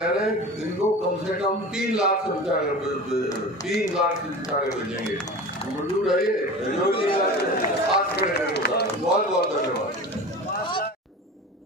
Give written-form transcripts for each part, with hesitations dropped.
इनको कम से कम 3 लाख से बिचारे भेजेंगे। मंजूर है ये, बहुत बहुत धन्यवाद।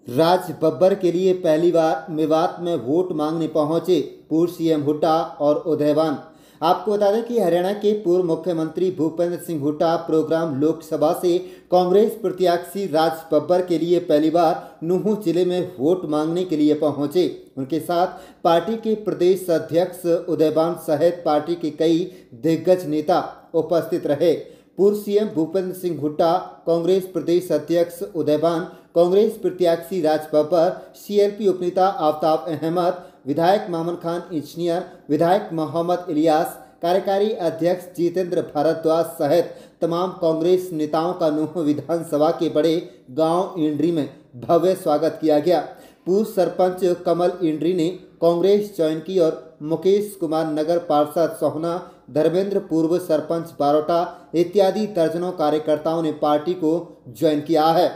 राज बब्बर के लिए पहली बार मेवात में वोट मांगने पहुंचे पूर्व सीएम हुड्डा और उदयवान। आपको बता दें कि हरियाणा के पूर्व मुख्यमंत्री भूपेंद्र सिंह हुड्डा प्रोग्राम लोकसभा से कांग्रेस प्रत्याशी राज बब्बर के लिए पहली बार नूंह जिले में वोट मांगने के लिए पहुंचे। उनके साथ पार्टी के प्रदेश अध्यक्ष उदयवान सहित पार्टी के कई दिग्गज नेता उपस्थित रहे। पूर्व सीएम भूपेंद्र सिंह हुड्डा, कांग्रेस प्रदेश अध्यक्ष उदयवान, कांग्रेस प्रत्याशी राज बब्बर, सीएलपी उपनेता आफ्ताब अहमद, विधायक मामन खान इंजीनियर, विधायक मोहम्मद इलियास, कार्यकारी अध्यक्ष जितेंद्र भारद्वाज सहित तमाम कांग्रेस नेताओं का नूंह विधानसभा के बड़े गांव इंड्री में भव्य स्वागत किया गया। पूर्व सरपंच कमल इंड्री ने कांग्रेस ज्वाइन की और मुकेश कुमार नगर पार्षद सोहना, धर्मेंद्र पूर्व सरपंच बारोटा इत्यादि दर्जनों कार्यकर्ताओं ने पार्टी को ज्वाइन किया है।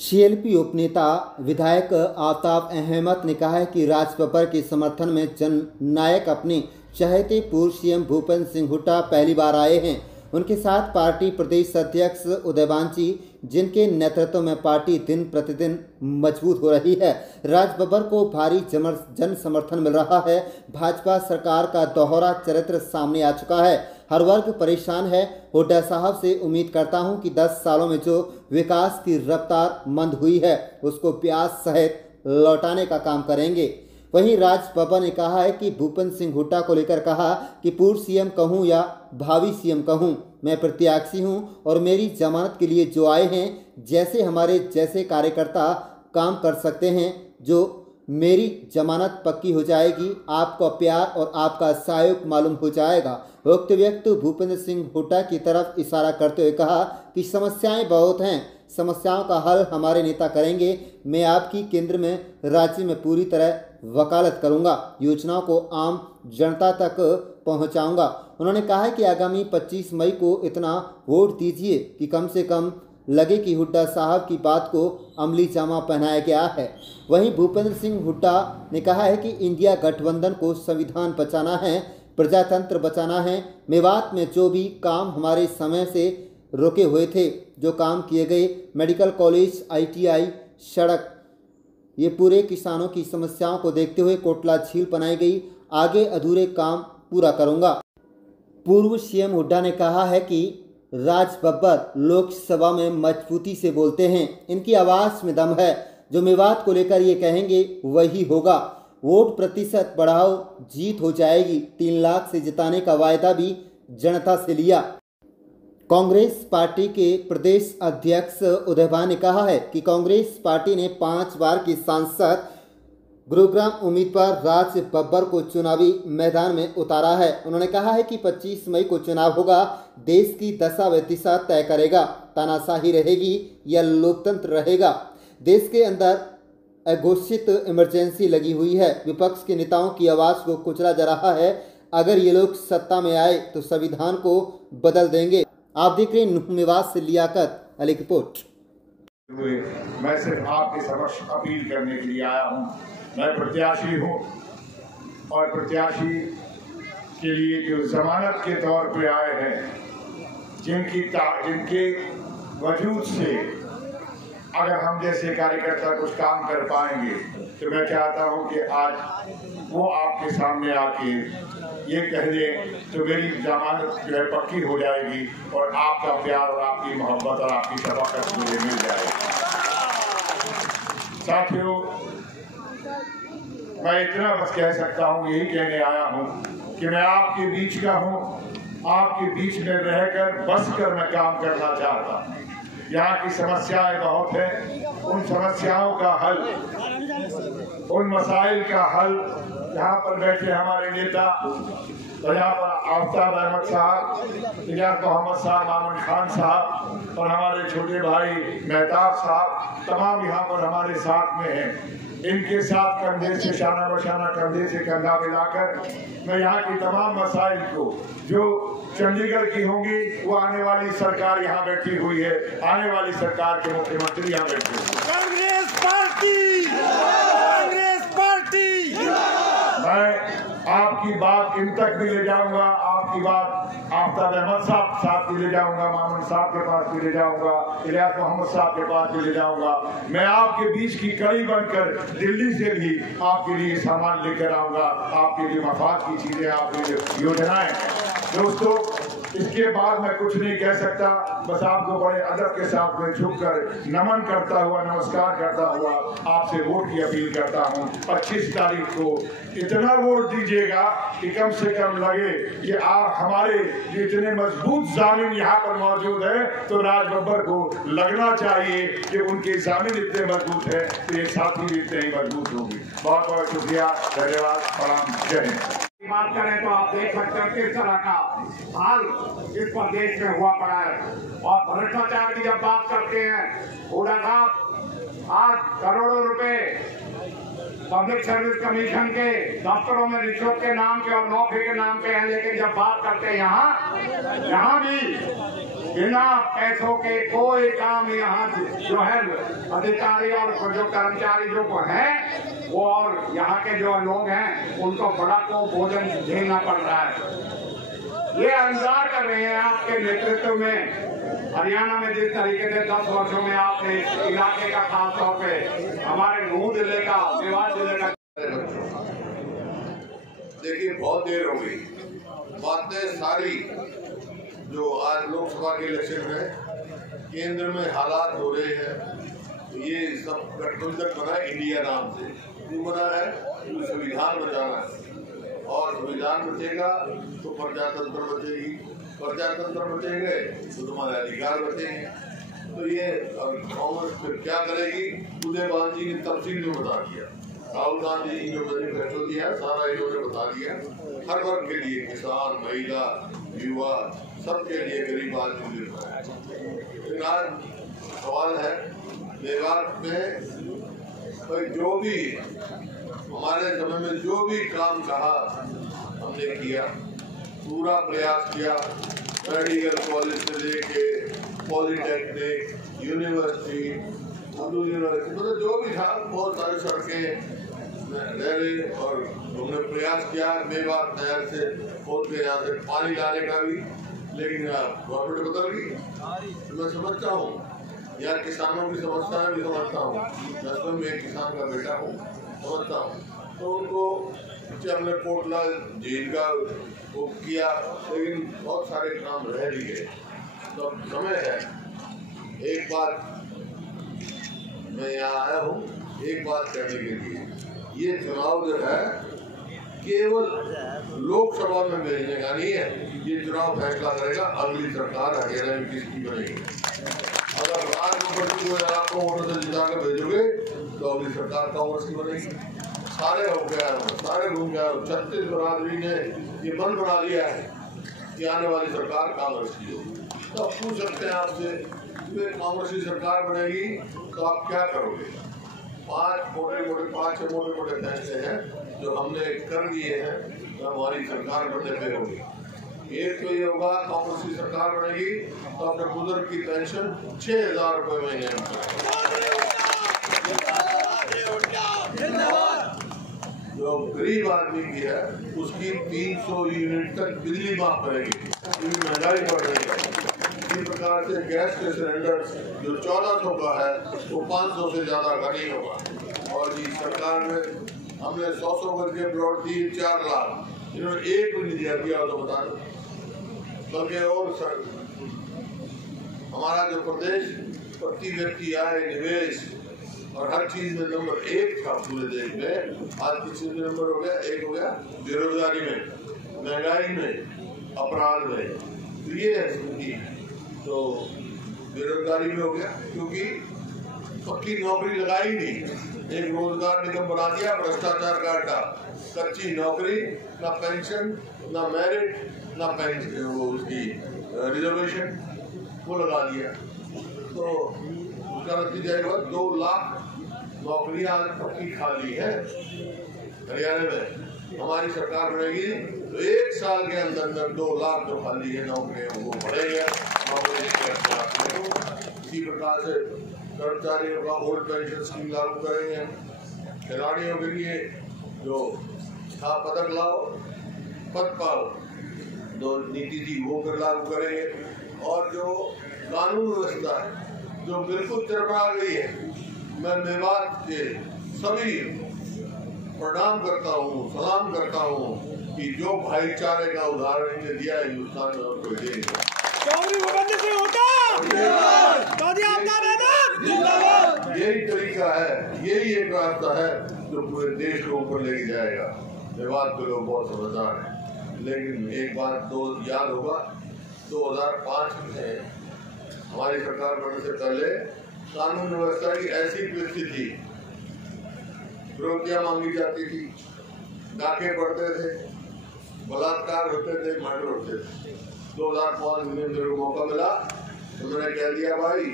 सीएलपी उपनेता विधायक आफ्ताब अहमद ने कहा है कि राज बब्बर के समर्थन में जननायक अपने चहेते पूर्व सीएम भूपेंद्र सिंह हुड्डा पहली बार आए हैं। उनके साथ पार्टी प्रदेश अध्यक्ष उदयवान जी, जिनके नेतृत्व में पार्टी दिन प्रतिदिन मजबूत हो रही है। राज बब्बर को भारी जन समर्थन मिल रहा है। भाजपा सरकार का दोहरा चरित्र सामने आ चुका है। हर वर्ग परेशान है। हुड्डा साहब से उम्मीद करता हूं कि 10 सालों में जो विकास की रफ्तार मंद हुई है उसको प्याज सहित लौटाने का काम करेंगे। वहीं राज बब्बर ने कहा है कि भूपेंद्र सिंह हुड्डा को लेकर कहा कि पूर्व सीएम कहूं या भावी सीएम कहूं, मैं प्रत्याशी हूं और मेरी जमानत के लिए जो आए हैं, जैसे हमारे जैसे कार्यकर्ता काम कर सकते हैं, जो मेरी जमानत पक्की हो जाएगी, आपका प्यार और आपका सहयोग मालूम हो जाएगा। उक्त व्यक्ति भूपेंद्र सिंह हुड्डा की तरफ इशारा करते हुए कहा कि समस्याएं बहुत हैं, समस्याओं का हल हमारे नेता करेंगे। मैं आपकी केंद्र में राज्य में पूरी तरह वकालत करूंगा, योजनाओं को आम जनता तक पहुंचाऊंगा। उन्होंने कहा है कि आगामी 25 मई को इतना वोट दीजिए कि कम से कम लगे कि हुड्डा साहब की बात को अमली जामा पहनाया गया है। वहीं भूपेंद्र सिंह हुड्डा ने कहा है कि इंडिया गठबंधन को संविधान बचाना है, प्रजातंत्र बचाना है। मेवात में जो भी काम हमारे समय से रुके हुए थे, जो काम किए गए, मेडिकल कॉलेज, ITI, सड़क, ये पूरे किसानों की समस्याओं को देखते हुए कोटला झील बनाई गई। आगे अधूरे काम पूरा करूंगा। पूर्व सीएम हुड्डा ने कहा है कि राज बब्बर लोकसभा में मजबूती से बोलते हैं, इनकी आवाज़ में दम है। जो मेवात को लेकर ये कहेंगे वही होगा। वोट प्रतिशत बढ़ाओ, जीत हो जाएगी। 3 लाख से जिताने का वायदा भी जनता से लिया। कांग्रेस पार्टी के प्रदेश अध्यक्ष उदयवान ने कहा है कि कांग्रेस पार्टी ने 5 बार की सांसद गुरुग्राम उम्मीदवार राज बब्बर को चुनावी मैदान में उतारा है। उन्होंने कहा है कि 25 मई को चुनाव होगा, देश की दशा व दिशा तय करेगा। तानाशाही रहेगी या लोकतंत्र रहेगा। देश के अंदर अघोषित इमरजेंसी लगी हुई है। विपक्ष के नेताओं की आवाज़ को कुचला जा रहा है। अगर ये लोग सत्ता में आए तो संविधान को बदल देंगे। आप देख रहे हैं निवास से लियाकत अली रिपोर्ट। मैं सिर्फ आपके समक्ष अपील करने के लिए आया हूँ। मैं प्रत्याशी हूँ और प्रत्याशी के लिए जो जमानत के तौर पे आए हैं, जिनके वजूद से अगर हम जैसे कार्यकर्ता कुछ काम कर पाएंगे, तो मैं चाहता हूँ कि आज वो आपके सामने आके ये कह दें तो मेरी जमानत जो है पक्की हो जाएगी और आपका प्यार और आपकी मोहब्बत और आपकी शफकत मुझे मिल जाएगी। साथियों, मैं इतना बस कह सकता हूँ, यही कहने आया हूँ कि मैं आपके बीच का हूँ। आपके बीच में रहकर बस कर मैं काम करना चाहता हूँ। यहाँ की समस्याएं बहुत हैं, उन समस्याओं का हल, उन मसाइल का हल यहाँ पर बैठे हमारे नेता, तो यहाँ पर आफ्ताब अहमद साहब, विधायक मोहम्मद साहब, मामन खान साहब और हमारे छोटे भाई मेहताब साहब, तमाम यहाँ पर हमारे साथ में हैं। इनके साथ कंधे से शाना बशाना, कंधे से कंधा मिलाकर मैं यहाँ की तमाम मसाइल को, जो चंडीगढ़ की होंगी, वो आने वाली सरकार यहाँ बैठी हुई है, आने वाली सरकार के मुख्यमंत्री यहाँ बैठे हुए हैं। Congress party, Congress party. मैं आपकी बात इन तक भी ले जाऊंगा, आपकी बात आफ्ताब अहमद साहब भी ले जाऊंगा, मामून साहब के पास भी ले जाऊंगा, इलियास मोहम्मद साहब के पास भी ले जाऊंगा। मैं आपके बीच की कड़ी बनकर दिल्ली से भी आपके लिए सामान लेकर आऊंगा, आपके लिए मफाद की चीजें, आपके लिए योजनाएं। दोस्तों, इसके बाद मैं कुछ नहीं कह सकता, बस आपको बड़े अदब के साथ में झुककर नमन करता हुआ, नमस्कार करता हुआ आपसे वोट की अपील करता हूं। 25 तारीख को इतना वोट दीजिएगा कि कम से कम लगे कि आप हमारे इतने मजबूत जामिन यहाँ पर मौजूद है, तो राज बब्बर को लगना चाहिए कि उनके जामिन इतने मजबूत है तो ये साथी भी इतने ही मजबूत होंगे। बहुत बहुत शुक्रिया, धन्यवाद, प्रणाम, जय हिंद। बात करें तो आप देख सकते हैं किस तरह का हाल इस प्रदेश में हुआ पड़ा है। और भ्रष्टाचार की जब बात करते हैं, हुड्डा साहब आज करोड़ों रुपए पब्लिक सर्विस कमीशन के दफ्तरों में रिश्वत के नाम पे और नौकरी के नाम पे हैं, लेकिन जब बात करते हैं यहाँ भी बिना पैसों के कोई काम यहाँ जो है अधिकारी और जो कर्मचारी जो हैं वो और यहाँ के जो लोग हैं उनको बड़ा को भोजन झेलना पड़ रहा है। ये इंतजार कर रहे हैं आपके नेतृत्व में। हरियाणा में जिस तरीके से 10 वर्षों में आपने इलाके का खासतौर पे हमारे नूह जिले का, मेवात जिले का, देखिए बहुत देर हो गई, बातें सारी जो आज लोकसभा के इलेक्शन में केंद्र में हालात हो रहे हैं, ये सब गठबंधन बना इंडिया नाम से। क्यों बना है? संविधान बचाना है, और संविधान बचेगा तो प्रजातंत्र बचेगी, प्रजातंत्र बचेंगे तो तुम्हारे अधिकार बचेंगे। तो ये कांग्रेस फिर क्या करेगी? उदयभान जी ने तफसील में बता दिया, राहुल गांधी जी जो मैनिफेस्टो दिया सारा इन्होंने बता दिया। हर वर्ग के लिए, किसान, महिला, युवा, सबके लिए, गरीब आदमी मिलता है। आज सवाल है मेवात में जो भी हमारे समय में जो भी काम कहा हमने किया, पूरा प्रयास किया, मेडिकल कॉलेज से लेके पॉलिटेक्निक, यूनिवर्सिटी, उर्दू यूनिवर्सिटी, मतलब जो भी था, बहुत सारे सड़कें नहरें, और हमने प्रयास किया मेवात नहर से खोद के यहाँ से पानी लाने का भी, लेकिन गवर्नमेंट बदल गई। तो मैं समझता हूँ यार, किसानों की समस्याएं भी समझता हूँ, मैं स्वयं एक किसान का बेटा हूँ, समझता हूँ। तो उनको हमने कोटला जेल का वो किया, लेकिन बहुत सारे काम रह भी गए। तो समय है, एक बात मैं यहाँ आया हूँ एक बात कहने के लिए, ये चुनाव जो है केवल लोकसभा में भेजने का नहीं है, ये चुनाव फैसला करेगा अगली सरकार हरियाणा में किसकी बनेगी। अगर राजबब्बर को आपको वोटों से जिता के भेजोगे तो अगली सरकार कांग्रेस की बनेगी। सारे हो गया, सारे घूम गया, छत्तीसगढ़ आदमी ने ये मन बना लिया है कि आने वाली सरकार कांग्रेस की होगी। तो आप पूछ सकते हैं आपसे, कांग्रेस की सरकार बनेगी तो आप क्या करोगे? 5 6 मोटे फैसले हैं जो हमने कर दिए हैं, तो हमारी सरकार बनने पे होगी। एक तो ये होगा, कांग्रेस की सरकार बनेगी तो अपने बुजुर्ग की पेंशन 6,000 रुपए महीने में, जो गरीब आदमी की है उसकी 300 यूनिट तक बिजली माफ करेगी, क्योंकि महंगाई बढ़ रही है। इसी प्रकार से गैस के सिलेंडर जो 1400 का है वो 500 से ज्यादा का नहीं होगा। और जी सरकार ने हमने 100 गज के प्लॉट दिए 4 लाख, इन्होंने एक भी नहीं दिया तो बता दो। बल्कि और हमारा जो प्रदेश प्रति व्यक्ति आय, निवेश और हर चीज में नंबर 1 था पूरे देश में, आज किसी में नंबर हो गया 1 हो गया बेरोजगारी में, महंगाई में, अपराध में। तो ये है स्थिति। तो बेरोजगारी में हो गया क्योंकि पक्की नौकरी लगाई नहीं, एक रोजगार निगम बना दिया, भ्रष्टाचार का अड्डा, कच्ची नौकरी, ना पेंशन, ना मेरिट, ना पेंशन, वो उसकी रिजर्वेशन वो लगा दिया। तो उसका नतीजा हुआ 2 लाख नौकरियां पक्की खाली है हरियाणा में। हमारी सरकार बनेगी तो 1 साल के अंदर 2 लाख जो खाली है नौकरियां वो बढ़ेगा। इसी प्रकार से कर्मचारियों का ओल्ड पेंशन स्कीम लागू करेंगे, खिलाड़ियों के लिए जो आप पदक लाओ, पद पाओ, जो नीति थी वो कर लागू करेंगे। और जो कानून व्यवस्था है जो बिल्कुल चरमरा गई है, मैं मेवात के सभी प्रणाम करता हूँ, सलाम करता हूँ कि जो भाईचारे का उदाहरण इन्हें दिया है हिंदुस्तान में उनको देंगे। यही तरीका है, यही एक रास्ता है जो पूरे देश को ऊपर लेके जाएगा। मेवात के लोग बहुत समझदार हैं, लेकिन एक बात तो याद होगा, 2005 में हमारी सरकार बनने से पहले कानून व्यवस्था की ऐसी परिस्थिति थी, फिरौतियां मांगी जाती थी, डाके पड़ते थे, बलात्कार होते थे, मर्डर होते थे। 2005 में मेरे को मौका मिला, उन्होंने कह दिया भाई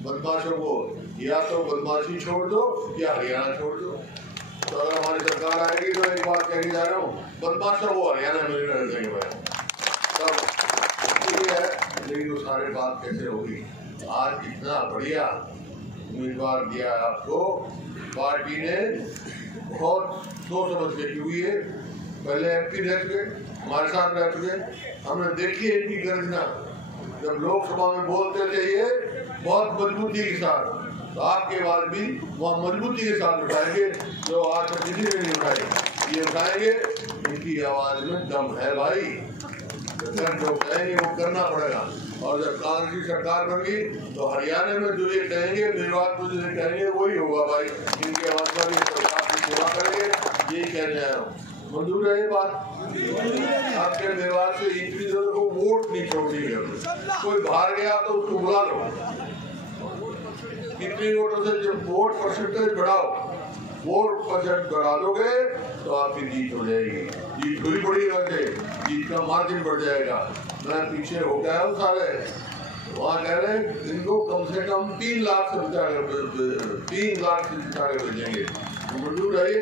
बदमाशों को या तो बदमाशी छोड़ दो या हरियाणा छोड़ दो। तो अगर हमारी सरकार आएगी तो एक बात कहने जा रहा हूँ, बदमाशों को हरियाणा में रह देंगे भाई। तब ठीक है, लेकिन वो सारे बात कैसे होगी? आज इतना बढ़िया उम्मीदवार दिया है आपको, पार्टी ने बहुत सोच समझ के की हुई है। पहले MP रह चुके, हमारे साथ रह चुके, हमने देखी है इनकी गर्जना, जब लोकसभा में बोलते थे ये बहुत मजबूती के साथ, तो आपकी आवाज भी वहाँ मजबूती के साथ उठाएंगे जो आज तक किसी ने नहीं उठाई। ये उठाएंगे, इनकी आवाज में दम है भाई, जो कहेंगे वो करना पड़ेगा। और जब कांग्रेस की सरकार बनेगी तो हरियाणा में जो ये कहेंगे, मेवात में जो ये कहेंगे वही होगा भाई। इनकी आवाज पर सरकार की सेवा करेंगे, यही कहने आया हूँ। मंजूर है ये बात? आपके मेवात से इतनी जगह को वोट नहीं छोड़नी है, कोई बाहर गया तो उसको बुला लो, कितनी वोटों से जब वोट परसेंटेज बढ़ाओ, वोट परसेंट बढ़ा दोगे तो आपकी जीत हो जाएगी। जीत हुई बड़ी वजह, जीत का मार्जिन बढ़ जाएगा। मैं पीछे हो गया हूँ सारे, वहाँ कह रहे हैं इनको कम से कम 3 लाख से जिता के भेजेंगे। मंजूर है ये?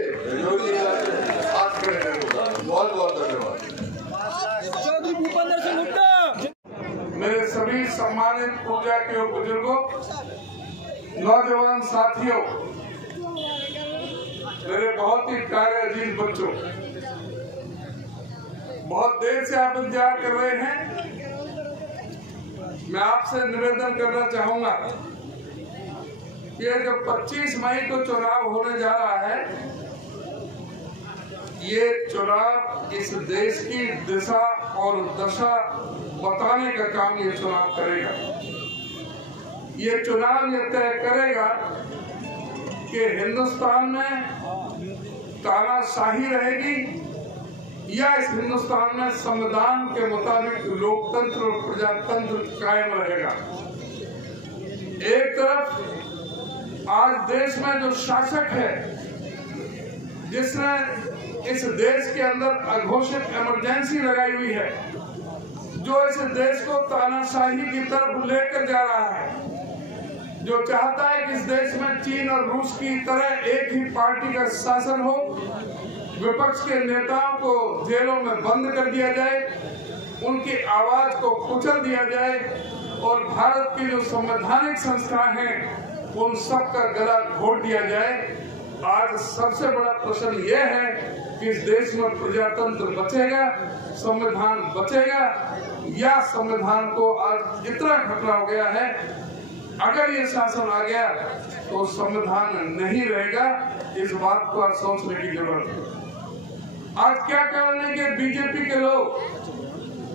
बहुत बहुत धन्यवाद। मेरे सभी सम्मानित पूजा के बुजुर्गों, नौजवान साथियों, मेरे बहुत ही प्यारे अजीज बच्चों, बहुत देर से आप इंतजार कर रहे हैं। मैं आपसे निवेदन करना चाहूंगा कि ये जो 25 मई को चुनाव होने जा रहा है, ये चुनाव इस देश की दिशा और दशा बताने का काम ये चुनाव करेगा। ये चुनाव ये तय करेगा कि हिंदुस्तान में तानाशाही रहेगी या इस हिंदुस्तान में संविधान के मुताबिक लोकतंत्र और प्रजातंत्र कायम रहेगा। एक तरफ आज देश में जो शासक है, जिसने इस देश के अंदर अघोषित इमरजेंसी लगाई हुई है, जो इस देश को तानाशाही की तरफ लेकर जा रहा है, जो चाहता है कि इस देश में चीन और रूस की तरह एक ही पार्टी का शासन हो, विपक्ष के नेताओं को जेलों में बंद कर दिया जाए, उनकी आवाज को कुचल दिया जाए और भारत की जो संवैधानिक संस्थाएं हैं उन सब का गला घोट दिया जाए। आज सबसे बड़ा प्रश्न यह है कि इस देश में प्रजातंत्र बचेगा, संविधान बचेगा, या संविधान को आज इतना खतरा हो गया है, अगर ये शासन आ गया तो संविधान नहीं रहेगा। इस बात को आज सोचने की जरूरत है। आज क्या कारण है कि बीजेपी के लोग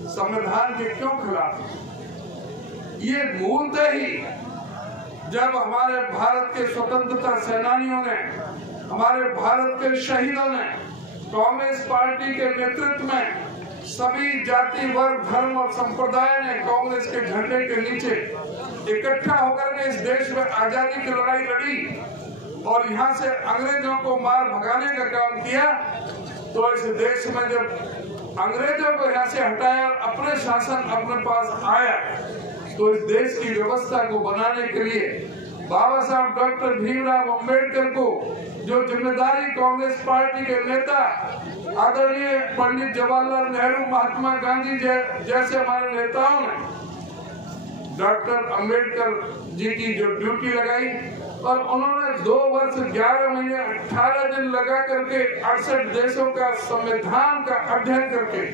संविधान के क्यों खिलाफ हैं? ये मूलतः ही जब हमारे भारत के स्वतंत्रता सेनानियों ने, हमारे भारत के शहीदों ने कांग्रेस पार्टी के नेतृत्व में सभी जाति, वर्ग, धर्म और संप्रदाय ने कांग्रेस के झंडे के नीचे इकट्ठा होकर के इस देश में आजादी की लड़ाई लड़ी और यहाँ से अंग्रेजों को मार भगाने का काम किया, तो इस देश में जब अंग्रेजों को यहाँ से हटाया और अपने शासन अपने पास आया, तो इस देश की व्यवस्था को बनाने के लिए बाबा साहब डॉक्टर भीमराव अंबेडकर को, जो जिम्मेदारी कांग्रेस पार्टी के नेता आदरणीय पंडित जवाहरलाल नेहरू, महात्मा गांधी जैसे हमारे नेताओं ने डॉक्टर अंबेडकर जी की जो ड्यूटी लगाई, और उन्होंने 2 वर्ष 11 महीने 18 दिन लगा करके 68 देशों का संविधान का अध्ययन करके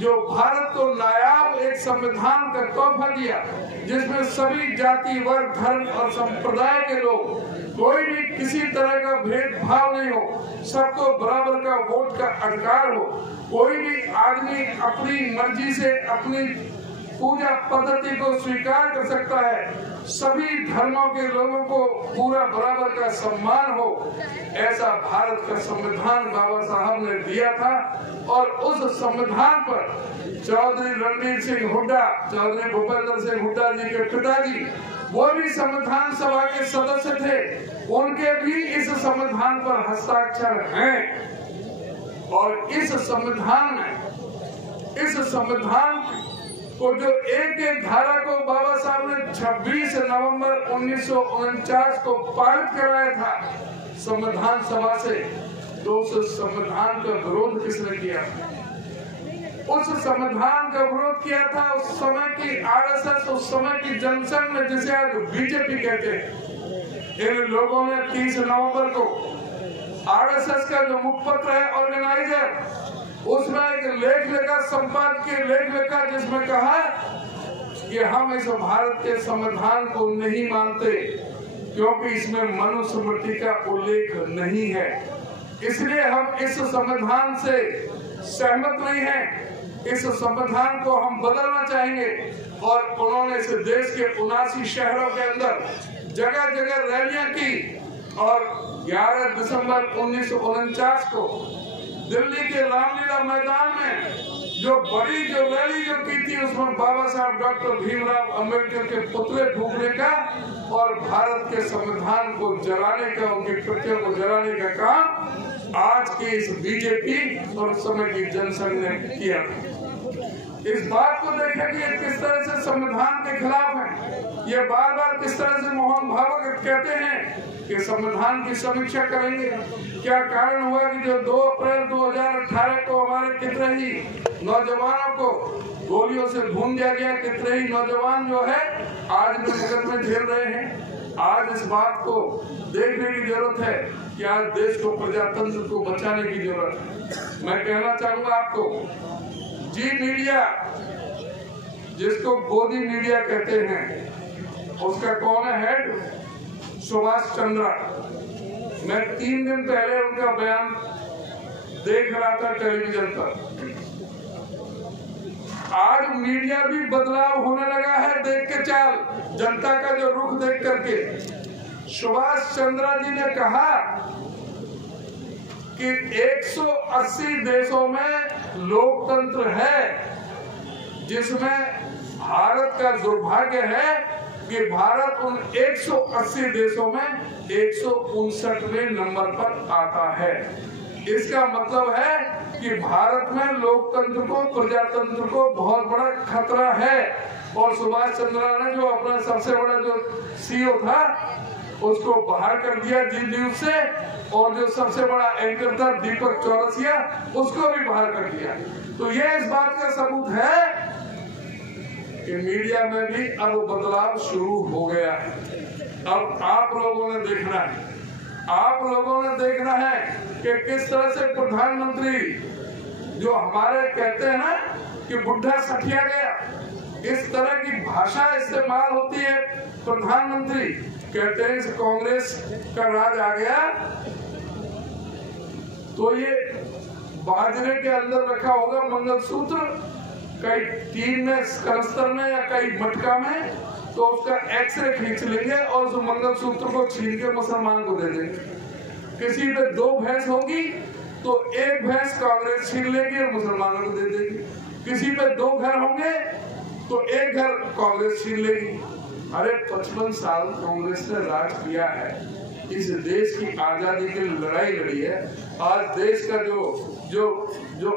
जो भारत को नायाब एक संविधान का तोहफा दिया, जिसमें सभी जाति, वर्ग, धर्म और संप्रदाय के लोग, कोई भी किसी तरह का भेदभाव नहीं हो, सबको बराबर का वोट का अधिकार हो, कोई भी आदमी अपनी मर्जी से अपनी पूजा पद्धति को स्वीकार कर सकता है, सभी धर्मों के लोगों को पूरा बराबर का सम्मान हो, ऐसा भारत का संविधान बाबा साहब ने दिया था। और उस संविधान पर चौधरी रणजीत सिंह हुड्डा, चौधरी भूपेंद्र सिंह हुड्डा जी के पिताजी, वो भी संविधान सभा के सदस्य थे, उनके भी इस संविधान पर हस्ताक्षर हैं। और इस संविधान को जो एक धारा को बाबा साहब ने 26 नवंबर 1949 को पारित कराया था संविधान सभा से, तो उस संविधान का विरोध किसने किया? उस संविधान का विरोध किया था उस समय की आरएसएस, उस समय की जनसंघ में, जिसे आज बीजेपी कहते हैं। इन लोगों ने 30 नवंबर को आरएसएस का जो मुखपत्र है ऑर्गेनाइजर, उसमें एक लेख लिखा, संपादकीय लेख लिखा, जिसमें कहा कि हम इस भारत के संविधान को नहीं मानते क्योंकि इसमें मनुस्मृति का उल्लेख नहीं है, इसलिए हम इस संविधान से सहमत नहीं हैं, इस संविधान को हम बदलना चाहेंगे। और उन्होंने इस देश के 79 शहरों के अंदर जगह जगह रैलियां की और 11 दिसंबर 1949 को दिल्ली के रामलीला मैदान में जो रैली की थी, उसमें बाबा साहब डॉक्टर भीमराव अंबेडकर के पुतले फूकने का और भारत के संविधान को जलाने का, उनकी कृतियों को जलाने का काम आज की इस बीजेपी और उस समय की जनसंघ ने किया। इस बात को देखें कि ये किस तरह से संविधान के खिलाफ है। ये बार बार किस तरह से मोहन भागवत कहते हैं कि संविधान की समीक्षा करेंगे। क्या कारण हुआ कि जो 2 अप्रैल 2018 को हमारे कितने ही नौजवानों को गोलियों से भून दिया गया, कितने ही नौजवान जो है आज भी मुकदमे झेल रहे हैं। आज इस बात को देखने की जरूरत है कि आज देश को, प्रजातंत्र को बचाने की जरूरत है। मैं कहना चाहूंगा आपको, जी मीडिया, जिसको गोदी मीडिया कहते हैं, उसका कौन है हेड? सुभाष चंद्रा। मैं 3 दिन पहले उनका बयान देख रहा था टेलीविजन पर। आज मीडिया भी बदलाव होने लगा है, देख के चाल, जनता का जो रुख देख करके। सुभाष चंद्रा जी ने कहा कि 180 देशों में लोकतंत्र है, जिसमें भारत का दुर्भाग्य है कि भारत उन 180 देशों में 159वें नंबर पर आता है। इसका मतलब है कि भारत में लोकतंत्र को, प्रजातंत्र को बहुत बड़ा खतरा है। और सुभाष चंद्रा ने जो अपना सबसे बड़ा जो सीईओ था उसको बाहर कर दिया जी न्यूज से, और जो सबसे बड़ा एंकर था दीपक चौरसिया, उसको भी बाहर कर दिया। तो ये इस बात का सबूत है कि मीडिया में भी अब बदलाव शुरू हो गया है। अब आप लोगों ने देखना है, आप लोगों ने देखना है कि किस तरह से प्रधानमंत्री, जो हमारे कहते हैं ना कि बुढ़ा सठिया गया, इस तरह की भाषा इस्तेमाल होती है। प्रधानमंत्री कहते हैं कांग्रेस का राज आ गया, तो ये बाजरे के अंदर रखा होगा मंगलसूत्र, कई टीन में, कलस्तर में या कई मटका में, तो उसका एक्सरे खींच लेंगे और उस मंगलसूत्र को छीन के मुसलमान को दे देंगे। किसी पे 2 भैंस होगी तो 1 भैंस कांग्रेस छीन लेगी और मुसलमानों को दे देगी। किसी पे 2 घर होंगे तो 1 घर कांग्रेस छीन लेगी। अरे 55 साल कांग्रेस ने राज किया है, इस देश की आजादी की लड़ाई लड़ी है। आज देश का जो